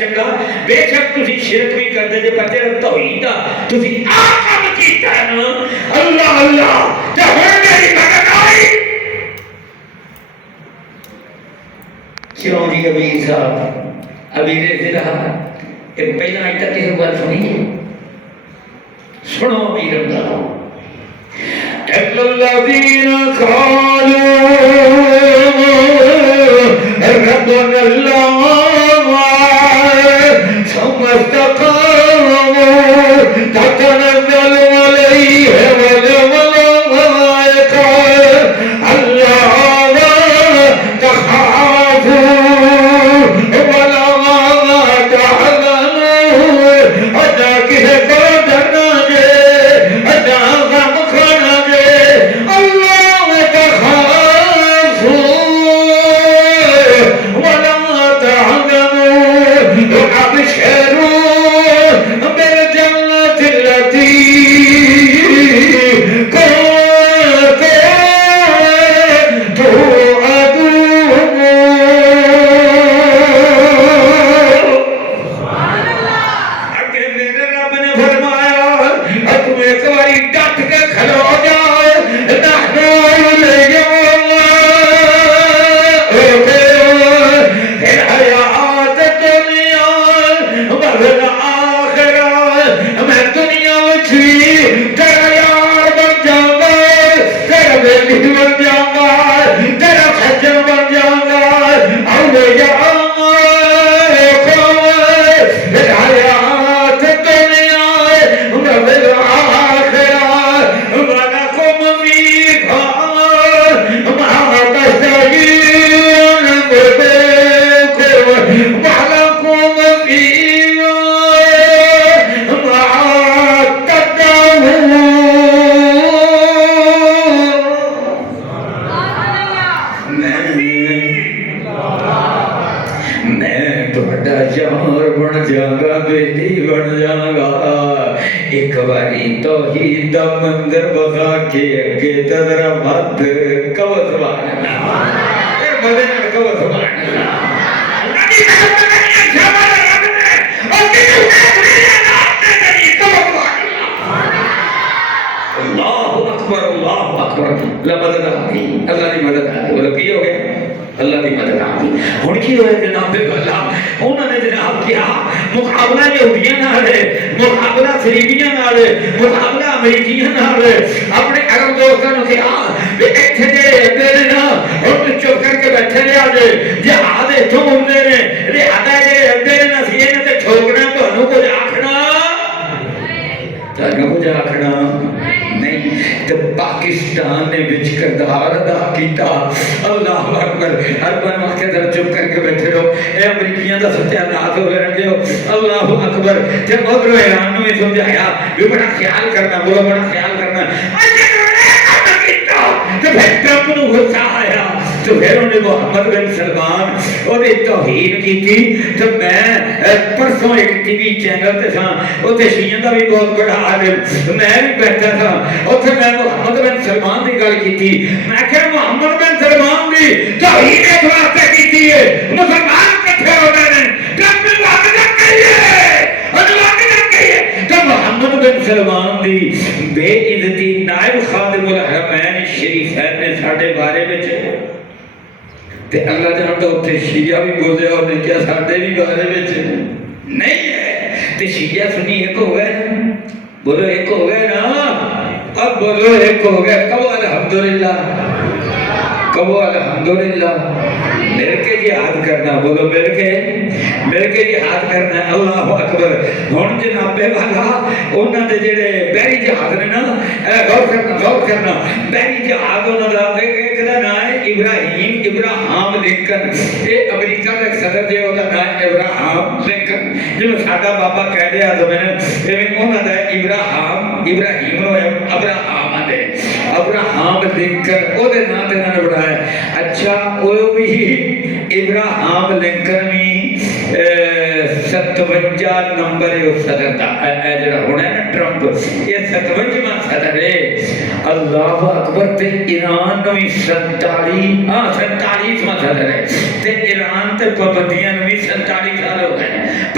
چنگا بے شک تسی شرک بھی کرتے جے پر جڑا توحید دا تسی کام کیتا ہے نا اللہ اللہ تے ہن میری مدد آئی کیوں جی امیر صاحب امیر ضلع ایک پہلا آج تک کسی بات سنی سنو امیر اللہ الذين قالوا ربنا الله ثم استقاموا تتنزل عليهم الملائكة ألا تخافوا ولا تحزنوا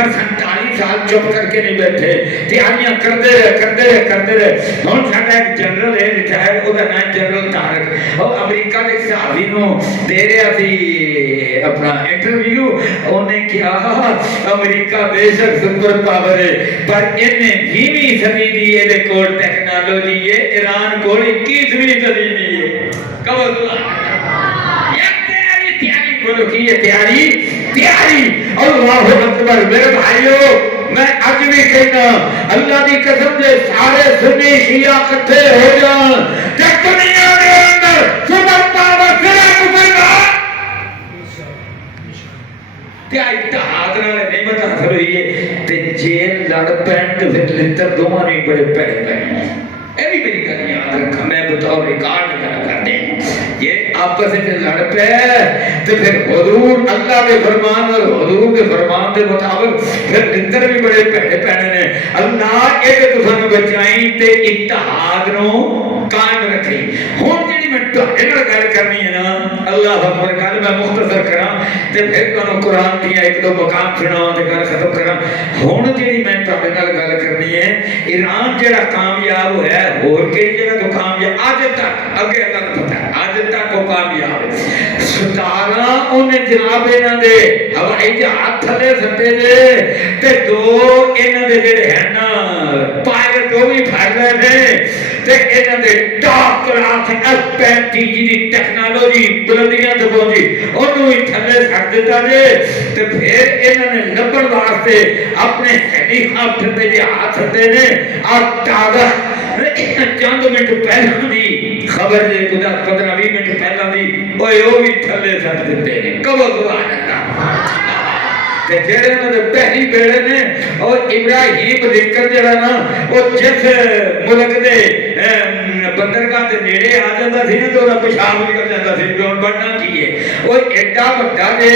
پر 47 سال چپ کر کے نہیں بیٹھے تیاریاں کرتے رہے ہوں ساڈا ایک جنرل ہے ریٹائر وہ نام جنرل طارق وہ امریکہ کے صحافی نو دے رہا سی اپنا انٹرویو انہیں کیا امریکہ بے شک سپر پاور ہے پر انہیں 20ویں صدی دی یہ کول ٹیکنالوجی ہے ایران کول 21ویں صدی دی ہے کب تیاری بولو کی یہ تیاری اللہ اکبر میرے بھائیو میں اج بھی کہنا اللہ دی قسم دے سارے سنی شیعہ اکٹھے ہو جان تے دنیا دے اندر سپر پاور صرف مسلمان تے اتحاد نال نہیں بتا سکئی ہے تے جیل لڑ پین تے پھر لتر دوواں نہیں بڑے پیڑے پے اے بھی میری گل یاد رکھا میں بتاؤ ریکارڈ نہیں کرتے یہ آپس میں لڑ پے تو پھر حضور اللہ کے فرمان اور حضور کے فرمان کے مطابق پھر لتر بھی بڑے پیڑے پینے نے اللہ یہ تو سانو بچائیں تے اتحاد نو قائم رکھیں ہن جڑی میں تہاڈے نال گل کرنی ہے نا اللہ اکبر گل میں مختصر کراں تے پھر تانوں قرآن دی ایک دو مقام سناواں تے گل ختم کراں ہن جڑی میں تہاڈے نال گل کرنی ہے ایران جڑا کامیاب ہویا ہے اور کئی جگہ تو کامیاب اج تک اگے اللہ نوں پتہ ہے اج تک وہ کامیاب ہے 17 انہیں جناب انہاں دے ہوائی جہاز تھلے سٹے دے تے 2 انہاں دے جڑے ہیں نا پائلٹ وہ بھی پھڑ رہے تھے تے انہاں دے ٹاپ کلاس F-35 دی ٹیکنالوجی بلندیاں تے پہنچی انہوں ہی تھلے سٹ دیتا جے تے پھر انہاں نے لبن واسطے اپنے ہیلی کاپٹر تے جہاز سٹے نے اور تازہ چند منٹ پہلے دی خبر دے خدا 15-20 منٹ پہلے دی اوے او بھی تھلے سٹ دیتے نے کب سبحان اللہ تے جڑے انہاں دے پہلی بیڑے نے اور ابراہیم لنکن جڑا نا او جس ملک دے بندرگاہ دے نیڑے آ جاندا سی نا تے اودا پیشاب نکل جاندا سی کہ ہن بننا کی ہے او ایڈا بڑا دے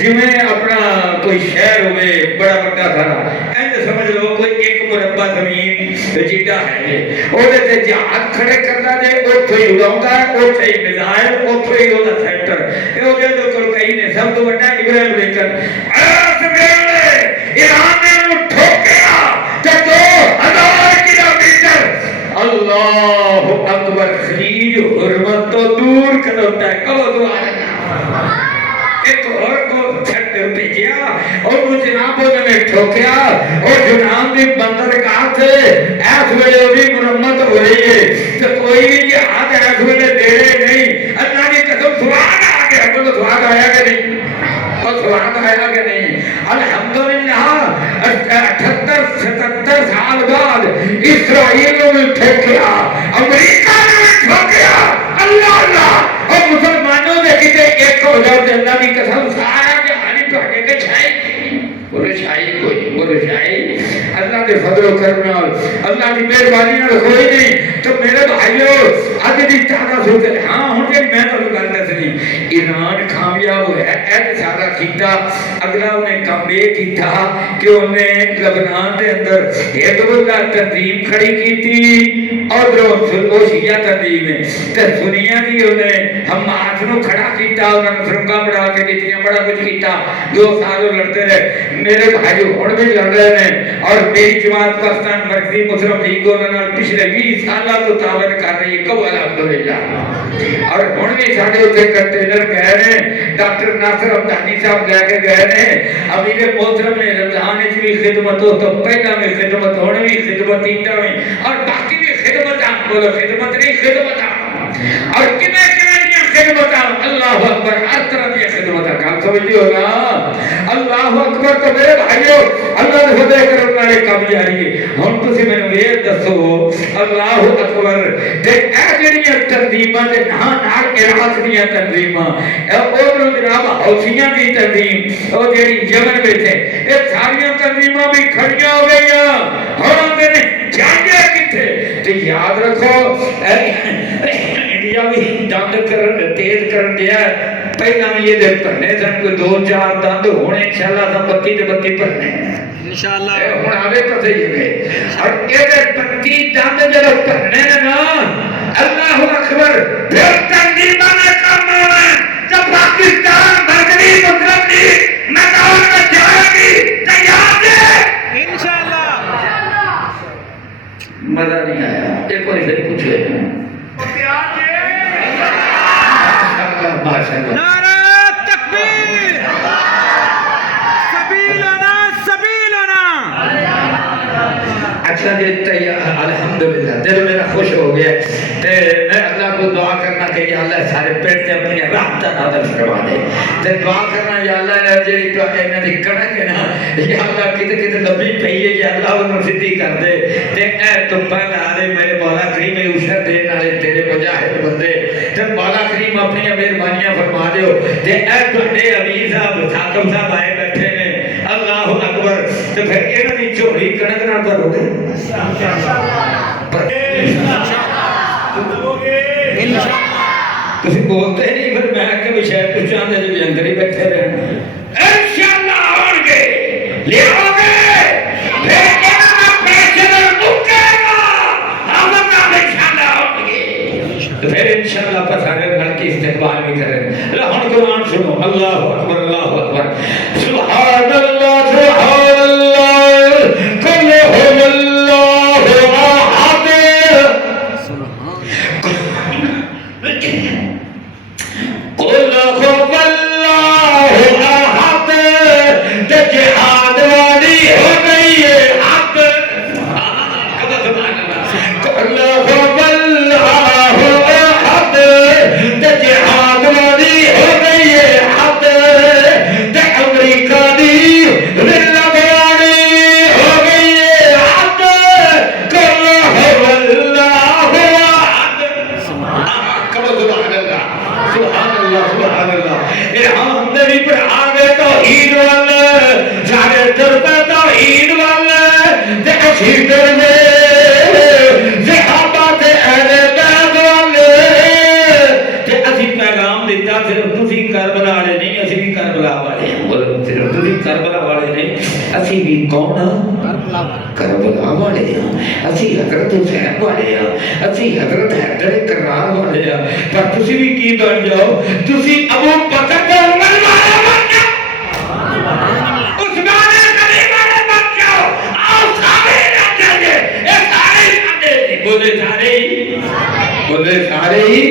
جویں اپنا کوئی شہر ہوے بڑا بڑا گھر اینج سمجھ لو کوئی ایک مربع زمین جیڈا ہے اودے تے جہاز کھڑے کردا دے اوتھے ہی اڑاوندا ہے اوتھے ہی میزائل اوتھے ہی اودا سینٹر اے او دے کول کئی نے سب تو بڑا ابراہیم لنکن ایران نے انہوں ٹھوکیا کہ 2000 کلومیٹر اللہ اکبر خلیج حرمت تو دور کروتا ہے کب دعا رہنا ایک اور کو چھٹ بھیجیا اور وہ جناب نے ٹھوکیا اور جناب نے بندرگاہ سے ایس ویلے بھی مرمت ہو رہی ہے تو کوئی بھی جہاز ایس ویلے دے رہے نہیں اللہ کی قسم سوال آ گیا بولو سوال آیا کہ نہیں سبحان آیا کہ نہیں الحمدللہ 78-77 سال بعد اسرائیل نے بھی ٹھوکیا امریکہ نے بھی ٹھوکیا اللہ اور مسلمانوں نے کتے ایک ہو جاؤ کہ اللہ کی قسم سارا جہانی ٹھوکے کے چھائی بولے شاہی کوئی بولے شاہی اللہ کے فضل و کرم نال اللہ کی مہربانی نال کوئی نہیں تو میرے بھائیو اج دی تازہ سوچ ہاں ہن جی میں تانوں گل دسنی ایران کامیاب ہویا اے سارا کیتا اگلا انہیں کام یہ کیتا کہ انہیں لبنان دے اندر حزب اللہ تنظیم کھڑی کیتی اور وہ شیعہ تنظیم ہے تے سنیاں دی انہیں حماس نو کھڑا کیتا انہوں نے فرقہ بڑھا کے دیتیاں بڑا کچھ کیتا 2 سال لڑتے رہے میرے بھائیو ہن بھی لڑ رہے ہیں اور میری جماعت پاکستان مرکزی مسلم لیگ انہوں نے پچھلے 20 سالہ تو تعاون کر رہی ہے کب الحمدللہ اور ہن بھی ساڈے اوتے کنٹینر گئے نے ڈاکٹر ناصر ابدانی صاحب لے کے گئے نے امیر محترم نے رمضان وچ بھی خدمت ہو تو پہلا بھی خدمت ہن بھی خدمت کیتا ہوئی اور باقی بھی خدمت آپ بولو خدمت نہیں خدمت اور کنے خدمت اللہ اکبر ہر طرح کی خدمت کام سمجھتی ہوگا اللہ اکبر تو میرے بھائیو اللہ نے خدا کرم نالے کام جاری ہے ہن تسی مینوں یہ دسو اللہ اکبر تے اے جڑیاں تنظیماں دے نال عراق دیاں تنظیماں او جناب حوثیاں دی تنظیم او جڑی یمن وچ ہے اے ساری تنظیماں بھی کھڑیاں ہو گئیاں ہن دے جانے کتے تے یاد رکھو انڈیا بھی دند کر تیز کر دیا پہلا بھی یہ دے پڑھنے سن کوئی 2-4 دند ہونے انشاءاللہ سب 32 پڑھنے انشاءاللہ ہن آوے پتہ ہی ہے اور یہ 32 دند جب پڑھنے نا اللہ اکبر پھر تنظیماں نے کام ہونا جب پاکستان مرکزی مسلم لیگ میدان میں جائے گی تو یاد اچھا جی الحمدللہ دل میرا خوش ہو گیا تے میں اللہ کو دعا کرنا کہ یا اللہ سارے پیٹ سے اپنی رحمت نازل فرما دے تے دعا کرنا یا اللہ جڑی تو انہاں دی کڑک ہے نا یا اللہ کتے کتے لبی پئی ہے یا اللہ انہوں سدھی کر دے تے اے تو پہلا دے میرے مولا کریم اوشر دے نالے تیرے مجاہد بندے تے مولا کریم اپنی مہربانیاں فرما دیو تے اے تہاڈے امیر صاحب حاکم صاحب آئے بیٹھے نے اللہ اکبر تے پھر انہاں دی جھولی کڑک نال بھرو گے تسی بولتے نہیں پھر میں کہ بھی شاید کچھ آندے جو بھی اندر ہی بیٹھے رہے انشاءاللہ آن گے لے آؤ گے پھر انہاں پریشر مکے گا ہم اپنا انشاءاللہ آن گے تو پھر انشاءاللہ پر سارے گھر کی استقبال بھی کریں لہن قرآن سنو اللہ اکبر اللہ اکبر سبحان اللہ سبحان اللہ کلہم اللہ احد کلہم اللہ احد جہاد والی ہو گئی ہے حد کلہم اللہ احد جہاد والی ہو گئی ہے حد امریکہ دی ذلت والی ہو گئی ہے حد کلہم اللہ احد سبحان اللہ سبحان اللہ سبحان اللہ اے ہم دے پر آگے توحید والے سارے در پہ توحید والے تے اسی در میں صحابہ تے اہل بیت والے تے اسی پیغام دیتا صرف تسی کربلا والے نہیں اسی بھی کربلا والے ہیں بولو صرف تسی کربلا والے نہیں اسی بھی کون ہیں کربلا والے ہیں اسی حضرت حسین والے ہیں اسی حضرت حیدر کرار والے ہیں پر تسی بھی کی بن جاؤ تسی ابو بکر تے عمر والے بن جاؤ عثمان غنی والے بن جاؤ آؤ سارے رہ جائیں اے سارے سادے بولے سارے ہی بولے سارے ہی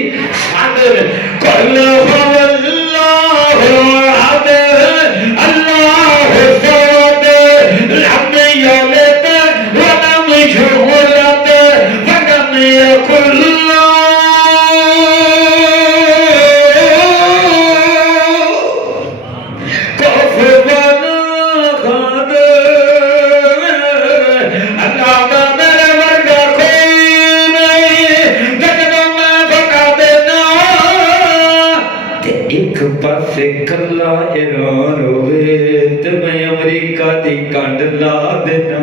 سادے کلہم اللہ احد اللہ صمد لم یلد ولم یولد ولم یکن له کفوا احد اللہ کا میرے ورگا کوئی نہیں جدوں میں بتا دینا تے ایک پاسے کلا ایران ہوئے تے میں امریکہ دی کنڈ لا دینا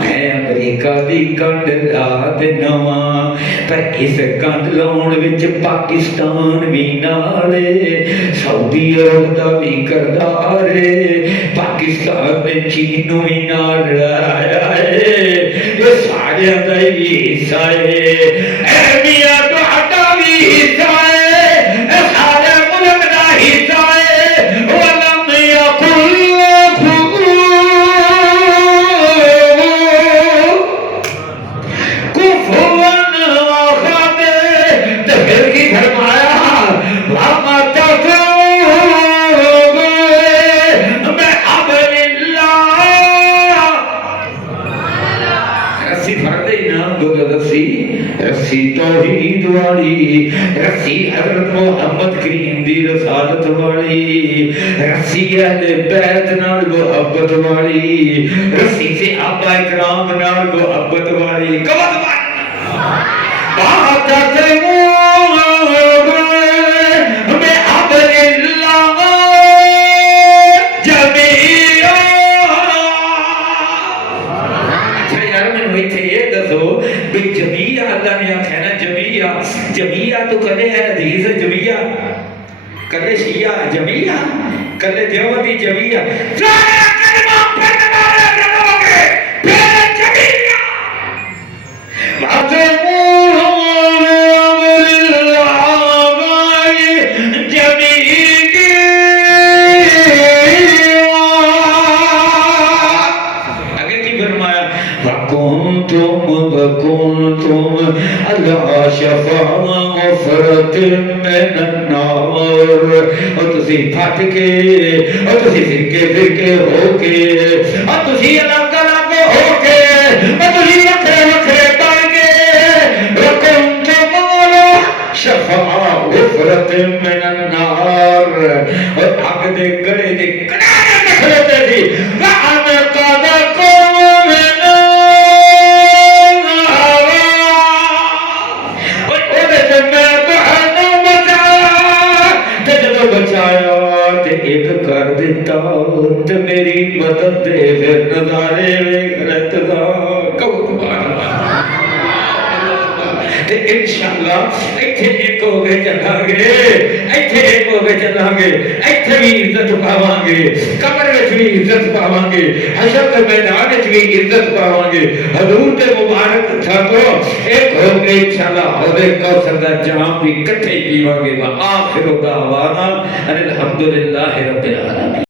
میں امریکہ دی کنڈ لا دینا پر اس کنڈ لاؤن وچ پاکستان بھی نالے سعودی عرب دا بھی کردار پاکستان نے چین نو بھی نال لڑایا ہے یہ سارے دا ہی حصہ ہے اے میاں تہاڈا بھی حصہ ہے اے سارے ملک دا حصہ ہے ولم یکن کفوا احد تے پھر کی فرمایا وما تفعلوا بحبل اللہ رسی پھڑ دے نا بولو رسی توحید والی رسی حضرت محمد کریم دی رسالت والی رسی اہل بیت نال محبت والی رسی صحابہ اکرام نال محبت والی کبت بات بحبل اللہ جميعا اچھا یار میں ہوئی تھے یہ دسو بھئی جميعا اللہ نے آخیا نا جميعا جميعا تو کلے ہے حدیث جميعا کلے شیعہ جميعا کلے دیوبندی جميعا سارے کلمہ پڑھ مارے جنو گے پھر جميعا وكنتم على شفا مغفرة من من النار اور تسی پھٹ کے اور تسی فرقے ہو کے اور تسی الگ الگ ہو کے اور تسی وکھرے وکھرے بن کے رقم تمالو شفاء غفرت من النار اور آگ دے گڑے دے کنارے نکھلتے تھی وَأَنَا قَدَكُمْ مِنَ بچایا تے ایک کر دیتا تے میری مدد دے پھر نظارے ویکھ رہتا تے انشاءاللہ ایتھے ایک ہو کے چلاں گے ایتھے ایک ہو کے چلاں گے ایتھے بھی عزت پاواں گے قبر وچ بھی عزت پاواں گے حشر دے میدان وچ بھی عزت پاواں گے حضور دے مبارک ہتھاں تو ایک ہو کے انشاءاللہ حوض کوثر دا جام بھی اکٹھے پیواں گے وآخر دعوانا ان الحمدللہ رب العالمین.